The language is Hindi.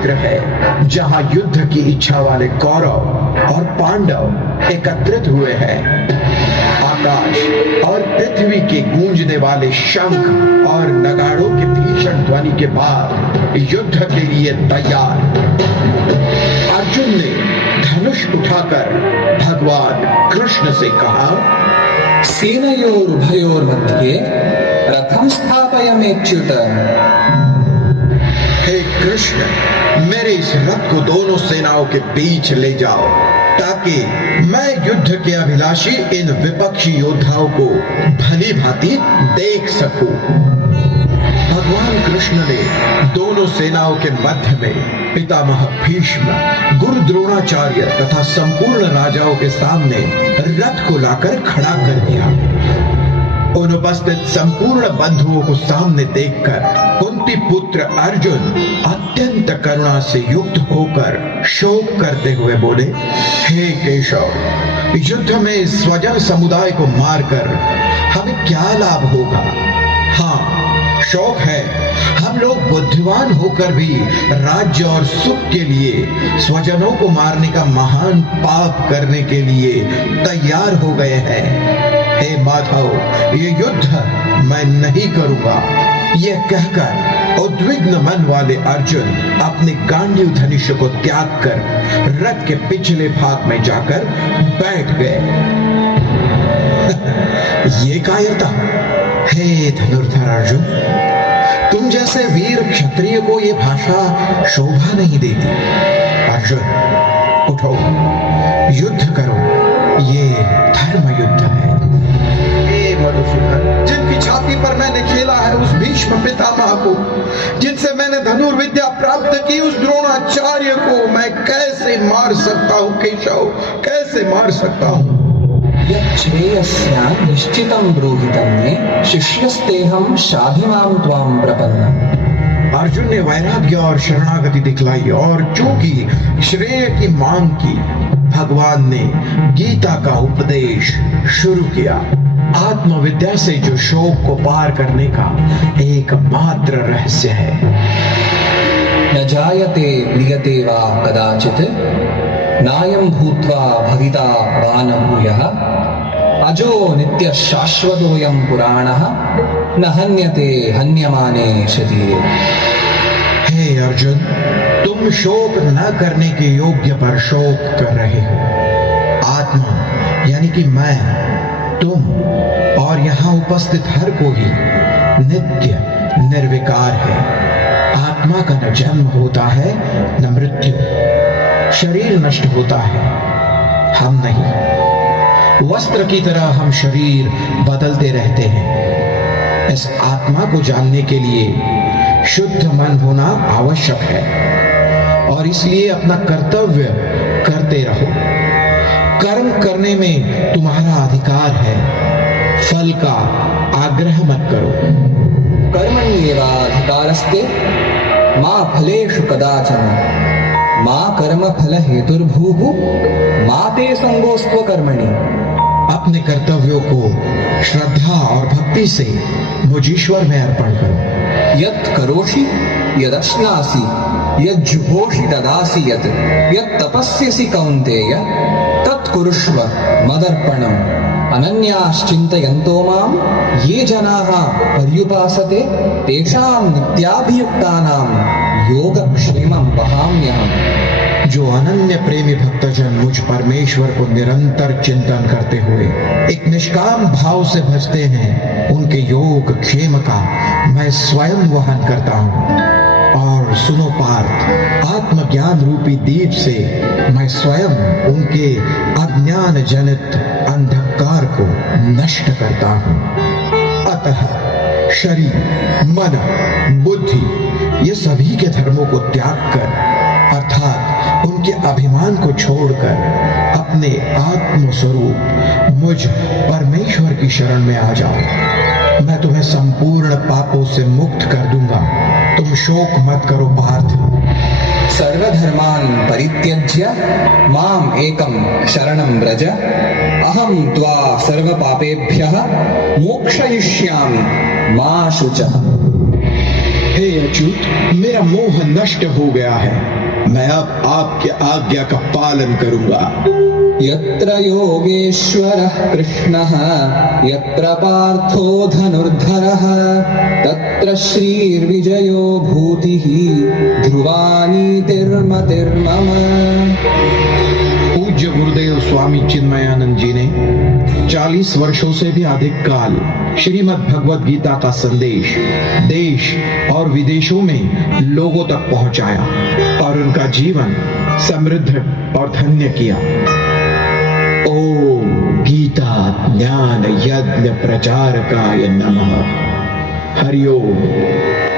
क्षेत्र है जहां युद्ध की इच्छा वाले कौरव और पांडव एकत्रित हुए हैं। आकाश और पृथ्वी के गूंजने वाले शंख और नगाड़ों के भीषण ध्वनि के बाद युद्ध के लिए तैयार। अर्जुन ने धनुष उठाकर भगवान कृष्ण से कहा, सेनयोरुभयोर्मध्ये रथं स्थापयाम्यच्युत। हे कृष्ण, मेरे इस रथ को दोनों सेनाओं के बीच ले जाओ ताकि मैं युद्ध के अभिलाषी इन विपक्षी योद्धाओं को भली भांति देख सकूं। भगवान कृष्ण ने दोनों सेनाओं के मध्य में पितामह भीष्म, गुरु द्रोणाचार्य तथा संपूर्ण राजाओं के सामने रथ को लाकर खड़ा कर दिया। उन उपस्थित संपूर्ण बंधुओं को सामने देखकर कुंती पुत्र अर्जुन अत्यंत करुणा से युक्त होकर शोक करते हुए बोले, हे केशव, युद्ध में स्वजन समुदाय को मारकर हमें क्या लाभ होगा? हाँ, शौक है, हम लोग बुद्धिमान होकर भी राज्य और सुख के लिए स्वजनों को मारने का महान पाप करने के लिए तैयार हो गए हैं। हे माधव, ये युद्ध मैं नहीं करूंगा। यह कहकर उद्विग्न मन वाले अर्जुन अपने गांडीव धनुष को त्याग कर रथ के पिछले भाग में जाकर बैठ गए। ये कायरता! हे धनुर्धर अर्जुन, तुम जैसे वीर क्षत्रिय को ये भाषा शोभा नहीं देती। अर्जुन, उठो, युद्ध करो, ये धर्म युद्ध है। मधुसूदन, जिनकी छाती पर मैंने खेला है उस भीष्म पितामह को, जिनसे मैंने धनुर्विद्या प्राप्त की उस द्रोणाचार्य को मैं कैसे मार सकता हूँ केशव, कैसे मार सकता हूँ? यच्छ्रेयस्या निश्चितं ब्रूहितं मे शिष्यस्तेहं शाधिमां त्वां प्रपन्नम्। अर्जुन ने वैराग्य और शरणागति दिखलाई और चूंकि श्रेय की मांग की, भगवान ने गीता का उपदेश शुरू किया। आत्मविद्या से जो शोक को पार करने का एकमात्र रहस्य है। न जायते म्रियते वा कदाचित् नायं भूत्वा भविता वा न भूयः अजो नित्यः शाश्वतोऽयं पुराणः न हन्यते हन्यमाने शरीरे। हे अर्जुन, तुम शोक न करने के योग्य पर शोक कर रहे हो। आत्मा यानी कि मैं, तुम और यहाँ उपस्थित हर कोई नित्य निर्विकार है। आत्मा का न जन्म होता है न मृत्यु, शरीर नष्ट होता है, हम नहीं। वस्त्र की तरह हम शरीर बदलते रहते हैं। इस आत्मा को जानने के लिए शुद्ध मन होना आवश्यक है और इसलिए अपना कर्तव्य करते रहो। कर्म करने में तुम्हारा अधिकार है, फल का आग्रह मत करो। कर्मण्येवाधिकारस्ते मा फलेषु कदाचन मा कर्म फल हेतुर्भूः मा ते संगोस्त्व कर्मणि। अपने कर्तव्यों को श्रद्धा और भक्ति से मुझीश्वर में अर्पण करो। यत् करोषि यदश्नासि यज्जुहोषि ददासि यत् तपस्यसि कौन्तेय तत् कुरुष्व मदर्पणम्। अनन्याश्चिन्तयन्तो मां ये जनाः पर्युपासते तेषां नित्याभियुक्तानां योगक्षेमं वहाम्यहम्। जो अनन्य प्रेमी भक्तजन मुझ परमेश्वर को निरंतर चिंतन करते हुए एक निष्काम भाव से भजते हैं, उनके योग क्षेम का मैं स्वयं वहन करता हूँ। और सुनो पार्थ, आत्मज्ञान रूपी दीप से मैं स्वयं उनके अज्ञान जनित अंधकार को नष्ट करता हूँ। अतः शरीर, मन, बुद्धि ये सभी के धर्मों को त्याग कर अर्थात उनके अभिमान को छोड़कर अपने आत्म स्वरूप मुझ परमेश्वर की शरण में आ जाओ। मैं तुम्हें संपूर्ण पापों से मुक्त कर दूंगा। तुम शोक मत करो पार्थ। सर्वधर्मान् परित्यज्य माम एकं शरणं व्रज अहं त्वा सर्वपापेभ्यः मोक्षयिष्यामि मा शुचः। हे अच्युत, मेरा मोह नष्ट हो गया है। मैं अब आपकी आज्ञा का पालन करूंगा। यत्र योगेश्वरः कृष्णः यत्र पार्थो धनुर्धरः तत्र श्रीर्विजयो भूतिः ध्रुवा नीतिर्मतिर्मम। पूज्य गुरुदेव स्वामी चिन्मयानंद जी ने 40 वर्षों से भी अधिक काल श्रीमद् भगवद गीता का संदेश देश और विदेशों में लोगों तक पहुंचाया और उनका जीवन समृद्ध और धन्य किया। ओम गीता ज्ञान यज्ञ प्रचारकाय नमः। हरि ओम।